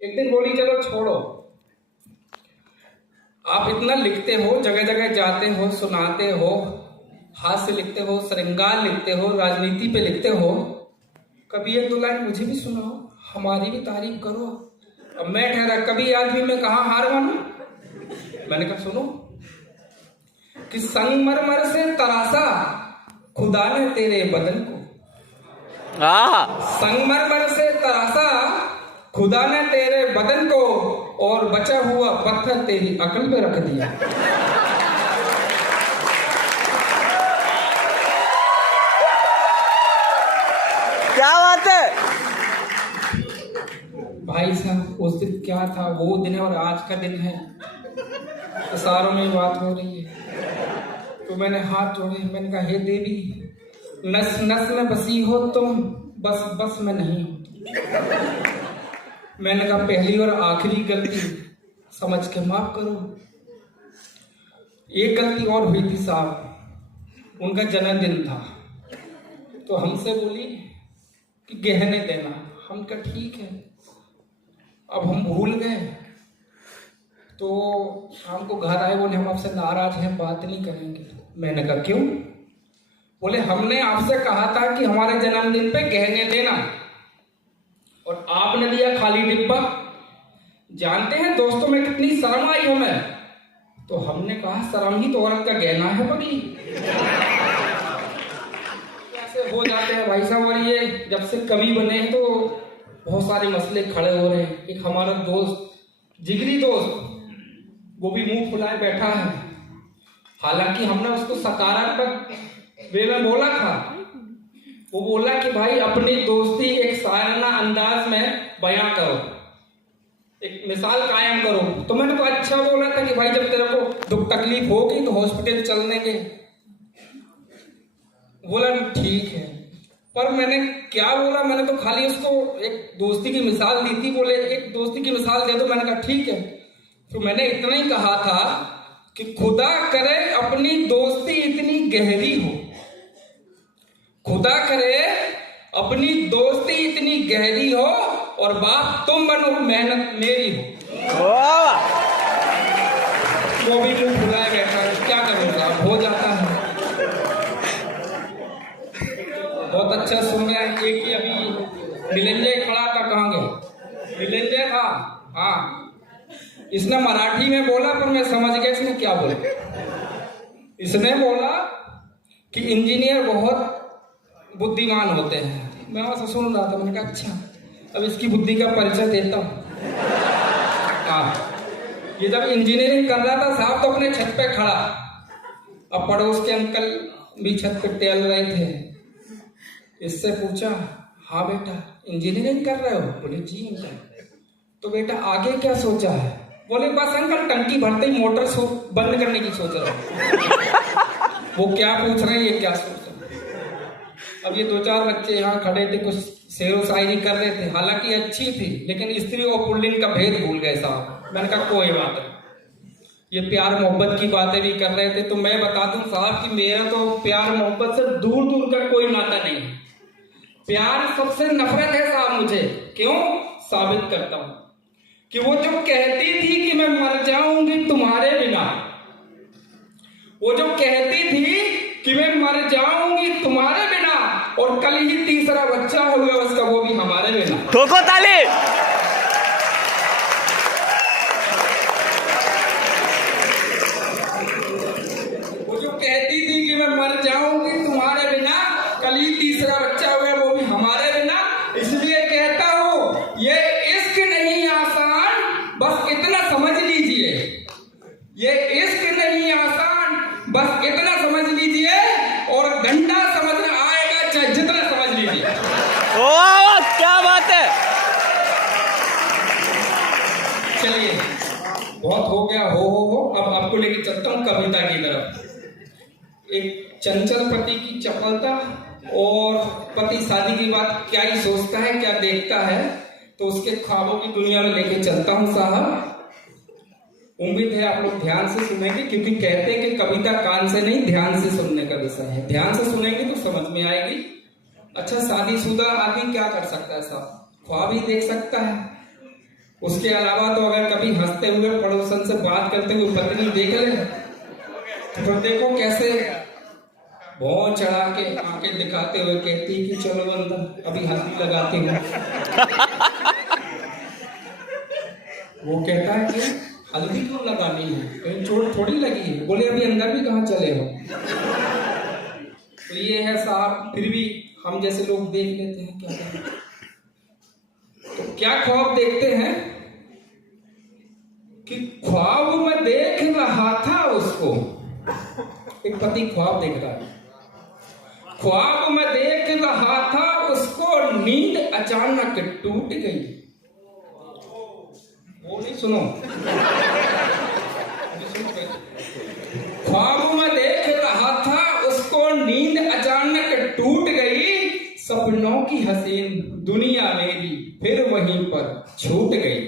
एक दिन बोली चलो छोड़ो, आप इतना लिखते हो, जगह जगह जाते हो, सुनाते हो, हास्य लिखते हो, श्रृंगार लिखते हो, राजनीति पे लिखते हो, कभी एक दो लाइन मुझे भी सुनाओ, हमारी भी तारीफ करो। अब मैं ठहरा, कभी आदमी में कहा हार मानू। मैंने कहा सुनो कि संगमरमर से तरासा खुदा ने तेरे बदन को, संगमरमर से तरासा खुदा ने तेरे बदन को, और बचा हुआ पत्थर तेरी अकल पे रख दिया। क्या बात है भाई साहब, उस दिन क्या था, वो दिन है और आज का दिन है, इशारों में बात हो रही है। तो मैंने हाथ जोड़े, मैंने कहा हे देवी, नस नस में बसी हो तुम, बस बस में नहीं हो। मैंने कहा पहली और आखिरी गलती समझ के माफ करो। एक गलती और हुई थी साहब, उनका जन्मदिन था, तो हमसे बोली कि गहने देना। हम कहा ठीक है। अब हम भूल गए, तो शाम को घर आए, बोले हम आपसे नाराज हैं, बात नहीं करेंगे। मैंने कहा क्यों? बोले हमने आपसे कहा था कि हमारे जन्मदिन पे गहने देना, और आपने दिया खाली डिब्बा। जानते हैं दोस्तों में कितनी शर्म आई हमें। तो हमने कहा शर्म ही तो औरत का गहना है पगली। ऐसे हो जाते हैं भाई साहब। और ये जब से कवि बने हैं तो बहुत सारे मसले खड़े हो रहे हैं। एक हमारा दोस्त, जिगरी दोस्त, वो भी मुंह फुलाए बैठा है। हालांकि हमने उसको सकारात्मक वे में बोला था। वो बोला कि भाई अपनी दोस्ती एक शायराना अंदाज में बयां करो, एक मिसाल कायम करो। तो मैंने तो अच्छा बोला था कि भाई जब तेरे को दुख तकलीफ होगी तो हॉस्पिटल चल देंगे। बोला ठीक है, पर मैंने क्या बोला, मैंने तो खाली उसको एक दोस्ती की मिसाल दी थी। बोले एक दोस्ती की मिसाल दे दो। मैंने कहा ठीक है। तो मैंने इतना ही कहा था कि खुदा करे अपनी दोस्ती इतनी गहरी हो, खुदा करे अपनी दोस्ती इतनी गहरी हो, और बाप तुम बनो मेहनत मेरी हो। वो भी मुंह फुलाए बैठा है, क्या करूंगा, हो जाता है। बहुत अच्छा सुन रहा है। एक ही अभी मिलंजय खड़ा था, कहाँ गया मिलंजय था, हाँ, इसने मराठी में बोला, पर मैं समझ गया इसने क्या बोला। इसने बोला कि इंजीनियर बहुत बुद्धिमान होते हैं। मैं वहां से सुन रहा था, मैंने कहा अच्छा, अब इसकी बुद्धि का परिचय देता हूं। हाँ, ये जब इंजीनियरिंग कर रहा था साहब, तो अपने छत पे खड़ा, अब पड़ोस के अंकल भी छत पे टहल रहे थे। इससे पूछा हाँ बेटा इंजीनियरिंग कर रहे हो? बोले जी अंकल। तो बेटा आगे क्या सोचा है? बोले बस अंकल टंकी भरते ही मोटर बंद करने की सोच रहा हूं। वो क्या पूछ रहे हैं, ये क्या सोच रहे हैं। अब ये दो चार बच्चे यहाँ खड़े थे, कुछ शेरो शायरी कर रहे थे, हालांकि अच्छी थी, लेकिन स्त्री और पुल्लिंग का भेद भूल गए साहब। मैंने कहा कोई बात नहीं, ये प्यार मोहब्बत की बातें भी कर रहे थे। तो मैं बता दूं साहब कि मेरा तो प्यार मोहब्बत से दूर दूर का कोई नाता नहीं है। प्यार सबसे नफरत है साहब मुझे। क्यों? साबित करता हूं कि वो जो कहती थी कि मैं मर जाऊंगी तुम्हारे बिना, वो जो कहती थी कि मैं मर जाऊंगी तुम्हारे बिना, और कल ही तीसरा बच्चा हो गया उसका, वो भी हमारे बिना। ठोको ताली। वो जो कहती थी कि मैं मर जाऊंगी तुम्हारे बिना, कल ही तीसरा बच्चा हो गया, वो भी हमारे बिना। इसलिए कहता हूं ये इश्क नहीं आसान, बस इतना समझ लीजिए। ये इश्क नहीं आसान, बस इतना समझ लीजिए, और घंटा समझ आएगा चाहे जितना समझ लीजिए। ओह क्या बात है। चलिए बहुत हो गया, हो अब आपको लेके चलता हूं कविता की तरफ। एक चंचल पति की चपलता, और पति शादी की बात क्या ही सोचता है, क्या देखता है, तो उसके ख्वाबों की दुनिया में लेके चलता हूं साहब। उम्मीद है आप लोग ध्यान से सुनेंगे, क्योंकि कहते हैं कि कविता कान से नहीं ध्यान से सुनने का विषय है। ध्यान से सुनेंगे तो समझ में आएगी। अच्छा, शादीशुदा आदमी क्या कर सकता है साहब? ख्वाब ही देख सकता है। उसके अलावा तो अगर कभी हंसते हुए पड़ोसन से बात करते हुए पत्नी देख ले तो फिर देखो कैसे भौं चढ़ा के आंखें दिखाते हुए कहती कि चलो अंदर अभी हल्दी लगाते हैं। वो कहता है कि हल्दी क्यों लगानी है, कहीं चोट थोड़ी लगी है। बोले अभी अंदर भी कहाँ चले हो। तो ये है साहब, फिर भी हम जैसे लोग देख लेते हैं, क्या करें। तो क्या ख्वाब देखते हैं कि ख्वाब में देख रहा था उसको, एक पति ख्वाब देख रहा है, ख्वाब में देख रहा था उसको, नींद अचानक टूट गई। वो नहीं सुनो, ख्वाब में देख रहा था उसको, नींद अचानक टूट गई। सपनों की हसीन दुनिया मेरी फिर वहीं पर छूट गई।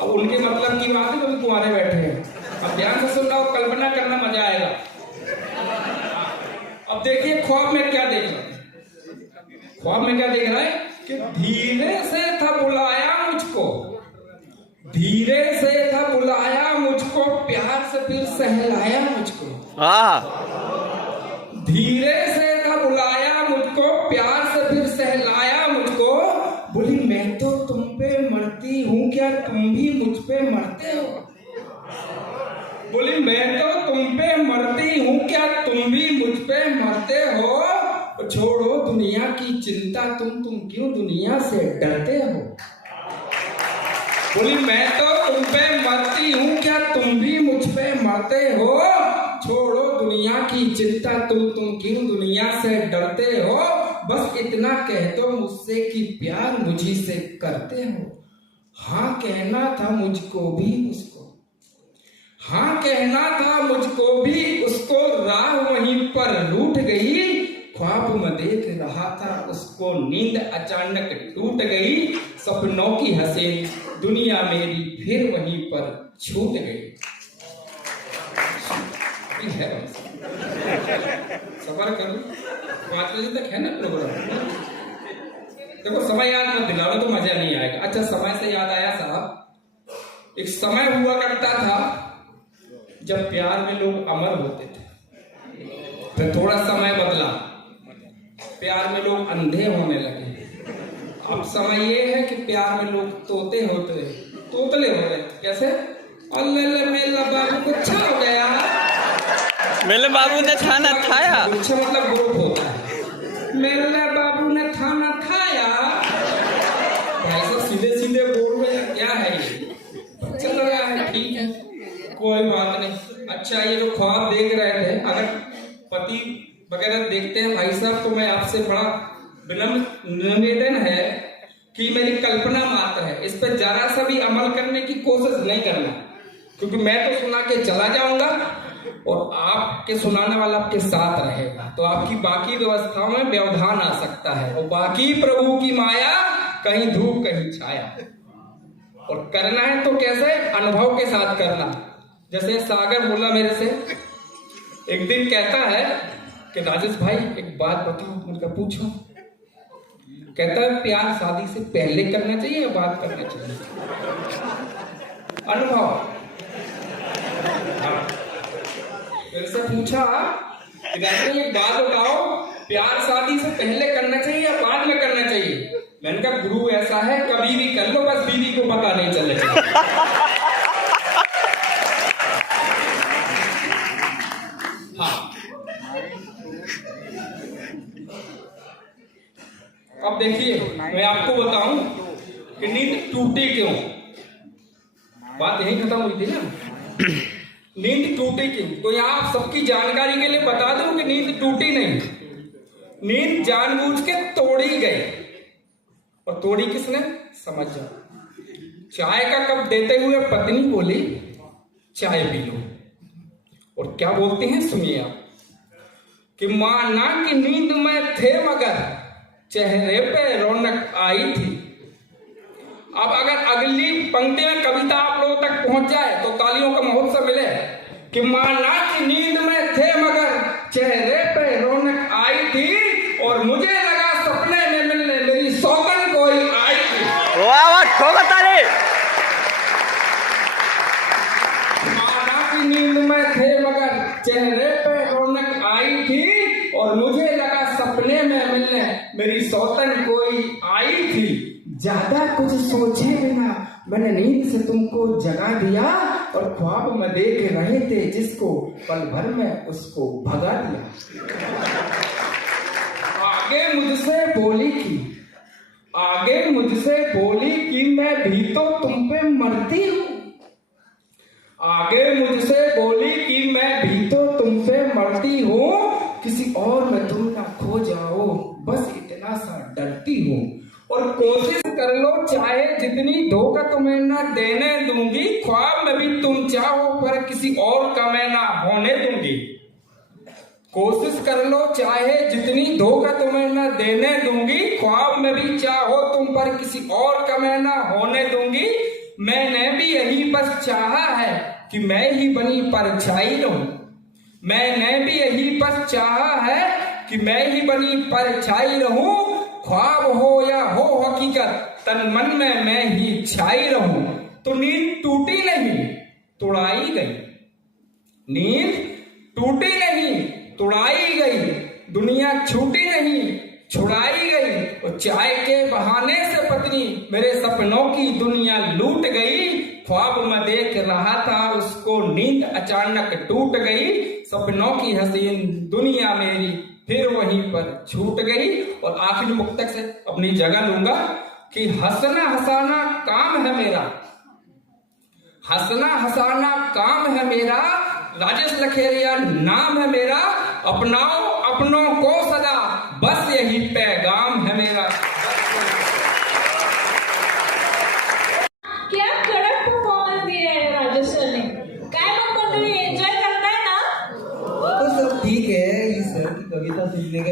अब उनके मतलब की बात है, कभी कुंवारे बैठे हैं। अब ध्यान से सुनना और कल्पना करना, मजा आएगा। अब देखिए ख्वाब में क्या देख रहा है। ख्वाब में क्या देख रहा है कि धीरे से था बुलाया मुझको, धीरे से था बुलाया मुझको, प्यार से फिर सहलाया मुझको। धीरे से था बुलाया मुझको, प्यार से फिर सहलाया मुझको। बोली मैं तो तुम पे मरती हूँ, क्या तुम भी मुझ पे मरते हो। बोली मैं तो तुम पे मरती हूँ, क्या तुम भी मुझ पे मरते हो। छोड़ो दुनिया की चिंता, तुम क्यों दुनिया से डरते हो। बोली मैं तो तुम पे मरती हूँ, क्या तुम भी मुझ पे मरते हो। छोड़ो दुनिया की चिंता, तुम क्यों दुनिया से डरते हो। बस इतना कह दो मुझसे कि प्यार मुझी से करते हो। हाँ कहना था मुझको भी उसको, हाँ कहना था मुझको भी उसको, राह वहीं पर रूठ गई। ख्वाब में देख रहा था उसको, नींद अचानक टूट गई। सपनों की हसीन दुनिया मेरी फिर वहीं पर छूट गई। है सबर करो, 5 बजे तक है ना प्रोग्राम। देखो समय याद मत दिलाओ तो मजा नहीं आएगा। अच्छा समय से याद आया साहब, एक समय हुआ करता था जब प्यार में लोग अमर होते थे। फिर थोड़ा समय बदला, प्यार में लोग अंधे होने लगे। अब समय ये है कि प्यार में लोग तोते तोतले हो रहे। कैसे? अल्लाह मेला बाबू को छा हो गया, मेरे बाबू ने खाना खाया। अच्छा मतलब ग्रुप होता है, मेरे बाबू ने खाना खाया। भाई साहब सीधे सीधे बोल रहे हैं, क्या है ये। चल रहा है, ठीक है, कोई बात नहीं। अच्छा ये जो ख्वाब देख रहे थे, अगर पति वगैरह देखते हैं भाई साहब, तो मैं आपसे बड़ा विनम्र निवेदन है कि मेरी कल्पना मात्र है, इस पर जरा सा भी अमल करने की कोशिश नहीं करना। क्योंकि मैं तो सुना के चला जाऊंगा और आपके सुनाने वाला आपके साथ रहेगा, तो आपकी बाकी व्यवस्थाओं में व्यवधान आ सकता है। और बाकी प्रभु की माया, कहीं धूप कहीं छाया। और करना है तो कैसे? अनुभव के साथ करना। जैसे सागर बोला मेरे से, एक दिन कहता है कि राजेश भाई एक बात बताओ। उनका पूछो। कहता है प्यार शादी से पहले करना चाहिए या बाद करना चाहिए। अनुभव। मेरे से पूछा कि एक बात बताओ, प्यार शादी से पहले करना चाहिए या बाद में करना चाहिए। मैंने कहा गुरु ऐसा है, कभी भी कर लो, बस बीवी को पता नहीं चले। हाँ अब देखिए मैं आपको बताऊं कि नींद टूटी क्यों। बात यही खत्म हुई थी ना, नींद टूटी क्यों। तो यहाँ आप सबकी जानकारी के लिए बता दूं कि नींद टूटी नहीं, नींद जानबूझ के तोड़ी गई। और तोड़ी किसने? समझ जाओ। चाय का कप देते हुए पत्नी बोली चाय पी लो। और क्या बोलते हैं सुनिए आप, कि माना कि नींद में थे मगर चेहरे पे रौनक आई थी। अब अगर अगली पंक्ति में कविता आप लोगों तक पहुंच जाए तो तालियों का महोत्सव मिले। कि माना कि नींद में थे मगर चेहरे पे रौनक आई थी, और मुझे लगा सपने में मिलने मेरी सौगन कोई आई थी। वाह वाह, ठोको ताली। चेहरे पे रौनक आई थी और मुझे लगा सपने में मिलने मेरी सौतन कोई आई थी। ज्यादा कुछ सोचे बिना मैंने नींद से तुमको जगा दिया और ख्वाब में देख रहे थे जिसको पल भर में उसको भगा दिया। आगे मुझसे बोली कि मैं भी तो तुम पे मरती हूँ। आगे मुझसे बोली कि मैं भी तो तुम पे मरती हूँ, किसी और में तुम ना खो जाओ बस इतना सा डरती हूँ। और कोशिश कर लो चाहे जितनी, धोखा तुम्हें ना देने दूंगी, ख्वाब में भी तुम चाहो पर किसी और का मैं ना होने दूंगी। कोशिश कर लो चाहे जितनी, धोखा तुम्हें न देने दूंगी, ख्वाब में भी चाहो तुम पर किसी और का मैं ना होने दूंगी। मैंने भी यही बस चाहा है कि मैं ही बनी परछाई रहूं। मैंने भी यही बस चाहा है कि मैं ही बनी परछाई रहूं। ख्वाब हो या हो हकीकत तन मन में मैं ही छाई रहूं। तो नींद टूटी नहीं तुड़ाई गई, नींद टूटी नहीं तुड़ाई गई, दुनिया छूटी नहीं छुड़ाई गई। और चाय के बहाने से पत्नी मेरे सपनों की दुनिया लूट गई। ख्वाब में देख रहा था उसको नींद अचानक टूट गई। सपनों की हसीन दुनिया मेरी फिर वहीं पर छूट गई। और आखिरी मुक्तक से अपनी जगह लूंगा कि हंसना हंसाना काम है मेरा, हंसना हंसाना काम है मेरा, राजेश लखेरिया नाम है मेरा। अपनाओ अपनों को सदा बस यही पैगाम है मेरा। क्या कडक परफॉर्मन्स दिया है राजेश सर ने। काय मग मंडळी एन्जॉय करताय ना? तो सब ठीक है, इस सर की कविता सुनने के